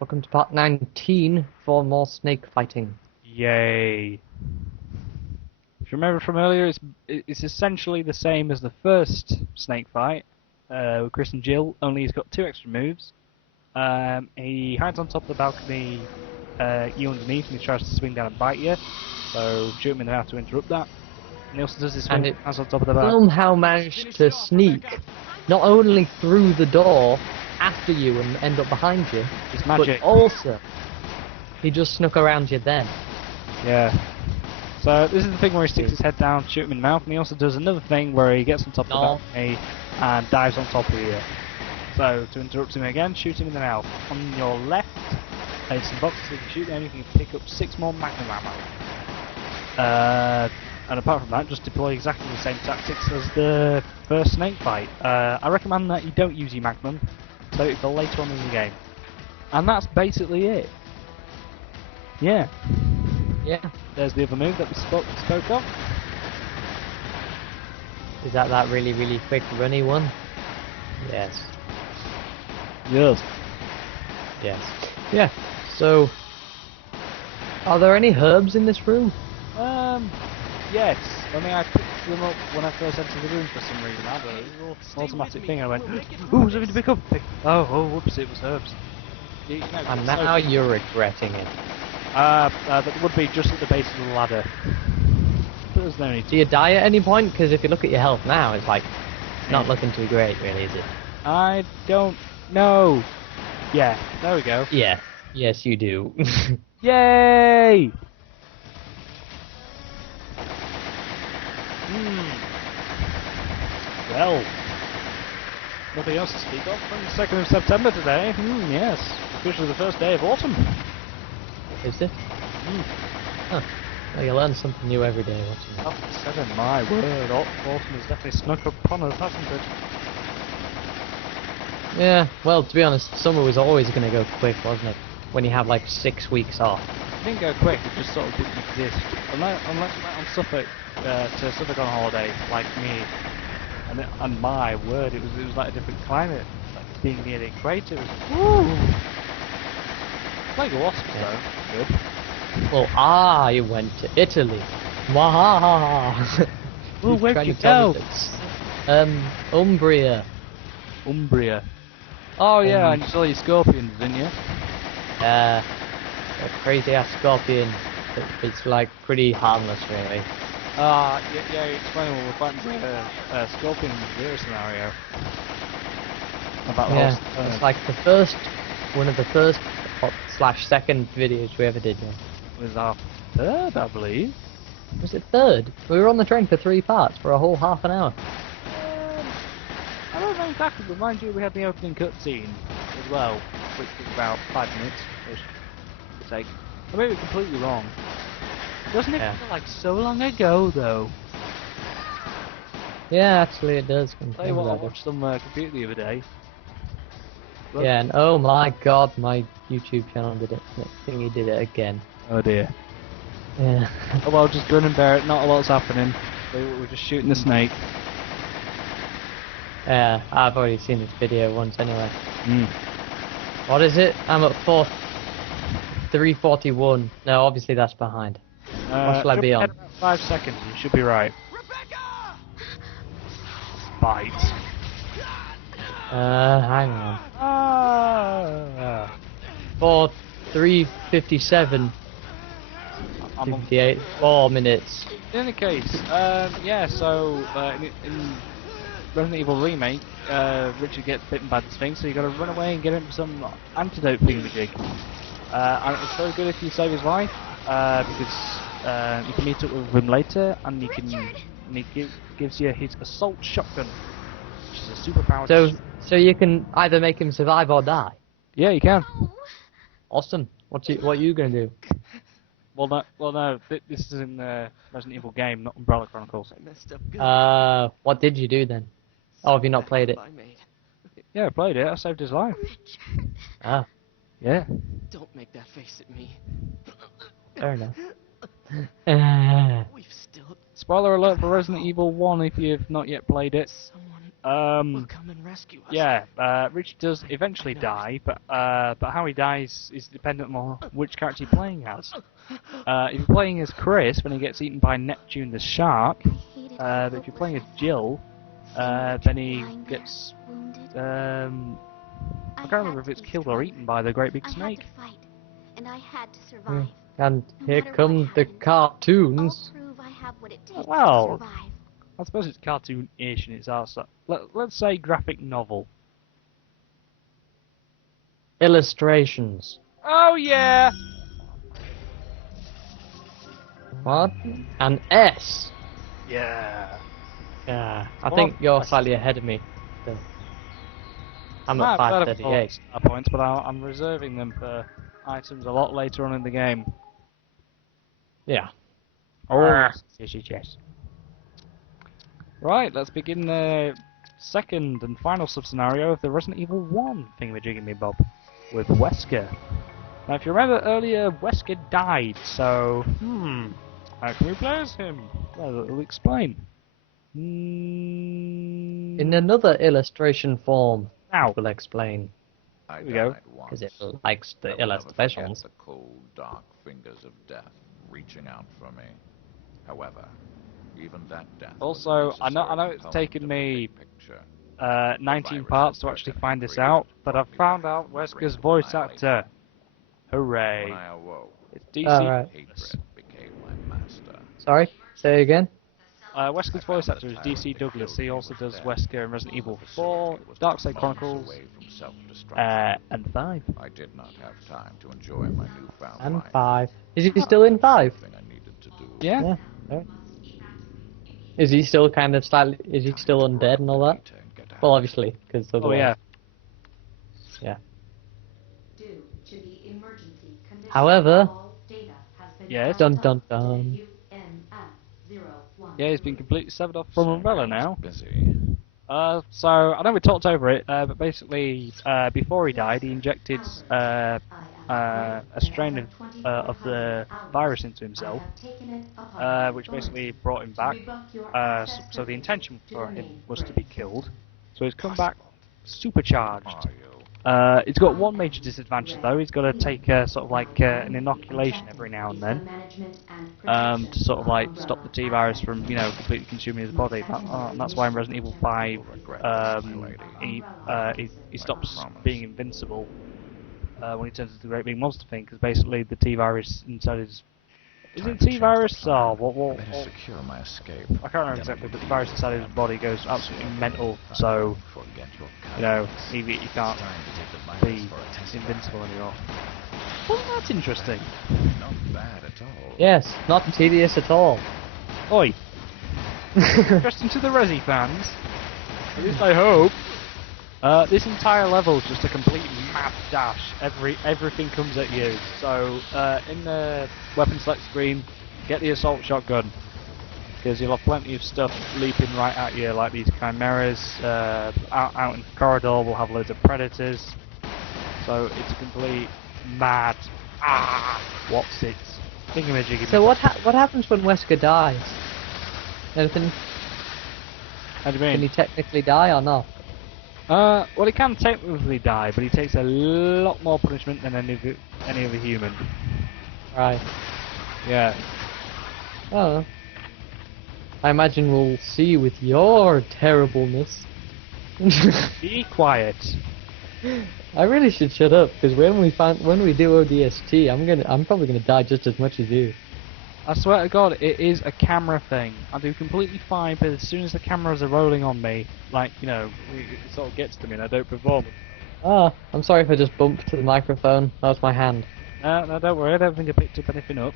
Welcome to part 19 for more snake fighting. Yay. If you remember from earlier, it's essentially the same as the first snake fight with Chris and Jill, only he's got 2 extra moves. He hides on top of the balcony, you underneath, and he tries to swing down and bite you, so shoot him in the mouth to interrupt that. And he also does his swing hands on top of the balcony. Somehow managed to sneak not only through the door after you and end up behind you, It's magic. but also he just snuck around you then. Yeah. So this is the thing where he sticks his head down, shoot him in the mouth, and he also does another thing where he gets on top of the balcony and dives on top of you. So to interrupt him again, shoot him in the mouth. On your left, there's some boxes that you shoot them, you can pick up 6 more magnum ammo. And apart from that, just deploy exactly the same tactics as the first snake fight. I recommend that you don't use your magnum, so it for later on in the game. And that's basically it. Yeah. Yeah. There's the other move that we spoke of. Is that really, really quick runny one? Yes. Yes. Yes. Yeah. So, are there any herbs in this room? Yes. I mean, I picked them up when I first entered the room for some reason. I don't know, it was an automatic thing. I went, ooh, something to pick up. Oh, whoops, it was herbs. You know, And now you're regretting it. That would be just at the base of the ladder. But there's no need to. Do you die at any point? Because if you look at your health now, it's like, it's not looking too great, really, is it? I don't know. Yeah, there we go. Yeah. Yes, you do. Yay! Well, nothing else to speak of from the 2nd of September today. Yes, officially the first day of autumn. Is it? Huh. Well, you learn something new every day, what's it? After 7, my word, autumn has definitely snuck up upon us, hasn't it? Yeah, well, to be honest, summer was always going to go quick, wasn't it? When you have like 6 weeks off. It didn't go quick, it just sort of didn't exist. Unless you went on Suffolk, to Suffolk on holiday, like me. And my word, it was like a different climate. Like being near the equator, it was woo! Like wasps though, good. Well, I went to Italy. Wahaha! Ooh, where'd you go? Umbria. Umbria. Oh yeah, and you saw your scorpions, didn't you? A crazy ass scorpion. It's like pretty harmless, really. Yeah, explain what we're fighting a scorpion zero scenario. About the whole it's like one of the first / second videos we ever did. Yeah. It was our 3rd, I believe. Was it 3rd? We were on the train for 3 parts for a whole half an hour. I don't know exactly, but mind you, we had the opening cutscene as well, which was about 5 minutes-ish. I may be completely wrong. Doesn't it feel like so long ago, though? Yeah, actually it does. Tell you what, I watched some computer the other day. Look. Yeah, and oh my god, my YouTube channel did it. Thingy did it again. Oh dear. Yeah. Oh well, just grin and bear it, not a lot's happening. We're just shooting the snake. Yeah, I've already seen this video once anyway. What is it? I'm at 341. No, obviously that's behind. What shall I be on? About 5 seconds, you should be right. Bite. Hang on. 357. 58. 4 minutes. In any case, yeah, so in Resident Evil Remake, Richard gets bitten by the Sphinx, so you gotta run away and get him some antidote thingamajig. And it's very good if you save his life, because you can meet up with him later, and he gives you his assault shotgun, which is a superpowered. So you can either make him survive or die. Yeah, you can. Awesome. What are you gonna do? Well, no. This is in the Resident Evil game, not Umbrella Chronicles. I messed up good. What did you do then? Oh, have you not played it? Yeah, I played it. I saved his life. Ah. Yeah. Don't make that face at me. Fair enough. We've still. Spoiler alert for Resident Evil 1 if you've not yet played it. Someone We'll come and rescue us. Yeah, Richard does eventually die, but how he dies is dependent on which character you're playing as. If you're playing as Chris, when he gets eaten by Neptune the shark, but if you're playing as Jill, then he gets I can't remember if it's killed or eaten by the great big snake. I had to fight, and I had to survive. And No here matter come what the happens, cartoons. I'll prove I have what it takes Well, to survive. I suppose it's cartoon-ish and it's also let's say graphic novel. Illustrations. Oh yeah. What? An S. Yeah. Yeah, I Well, think you're slightly ahead of me. So I'm at 538. Points, but I'm reserving them for items a lot later on in the game. Yeah. Oh, yes. Right, let's begin the second and final sub-scenario of the Resident Evil 1 thingamajiggy-me-bob with Wesker. Now, if you remember earlier, Wesker died, so, how can we play as him? Well, it'll explain. In another illustration form, Now, we'll explain. here we go. Because it likes the I will never forget illustrations. the cold, dark fingers of death reaching out for me. However, even that death was a Also, I know necessary it's component taken of the me big picture. 19 parts to actually find this out, but I've found out Wesker's voice actor. Hooray. When I awoke, It's DC. Alright. hatred became my master. Sorry, say again. Wesker's voice actor is DC Douglas. He also does Wesker in Resident Evil 4, Darkside Chronicles, Away from self-destruction. and 5. I did not have time to enjoy my newfound And life. 5. Is he still in 5? Everything I needed to do. Yeah. Yeah. Alright. Is he still kind of slightly? Is he still undead and all that? Well, obviously, because Oh yeah. Yeah. Due to the emergency condition, However- all data has been Yes. Dun backed dun up to dun. UNF-01. Yeah, he's been completely severed off from Umbrella now. Busy. So, I know we talked over it, but basically, before he died, he injected a strain of the virus into himself, which basically brought him back. So the intention for him was to be killed. So he's come back supercharged. Are you? It's got one major disadvantage though. He's got to take sort of like an inoculation every now and then, to sort of like stop the T-virus from completely consuming his body. And that's why in Resident Evil 5 he stops being invincible when he turns into the great big monster thing, because basically the T-virus inside his... Is it T-virus? Oh, what? Better secure my escape. I can't remember exactly, but the virus inside his body goes absolutely mental, so, Forget your he can't be invincible anymore. Well, that's interesting. Not bad at all. Yes, not tedious at all. Oi! Interesting to the Resi fans. At least I hope. This entire level is just a complete mad dash. Everything comes at you. So, in the weapon select screen, get the assault shotgun, because you'll have plenty of stuff leaping right at you, like these chimeras. Out in the corridor, we'll have loads of predators. So it's a complete mad. What's it? Thingamajiggy. So what happens when Wesker dies? Anything? How do you mean? Can he technically die or not? Well, he can technically die, but he takes a lot more punishment than any other human. Right. Yeah. Oh. I imagine we'll see with your terribleness. Be quiet. I really should shut up, because when we do ODST, I'm probably gonna die just as much as you. I swear to God, it is a camera thing. I do completely fine, but as soon as the cameras are rolling on me, like, it sort of gets to me and I don't perform. Ah, I'm sorry if I just bumped to the microphone. That was my hand. No, don't worry, I don't think I picked up anything up.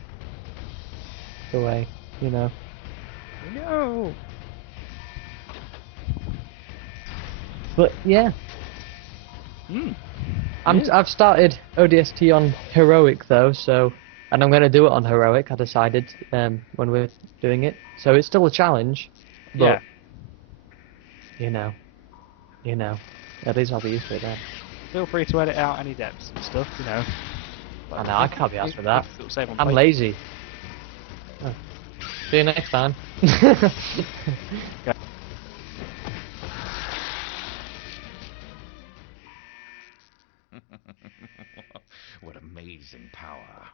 The way, No! But yeah, Hmm. I've started ODST on heroic though, so, and I'm gonna do it on heroic. I decided when we're doing it, so it's still a challenge. But, Yeah. at least I'll be used to it then. Feel free to edit out any depths and stuff, I know, I can't be asked for that. It'll save on I'm paper. lazy. Oh. See you next time. amazing power.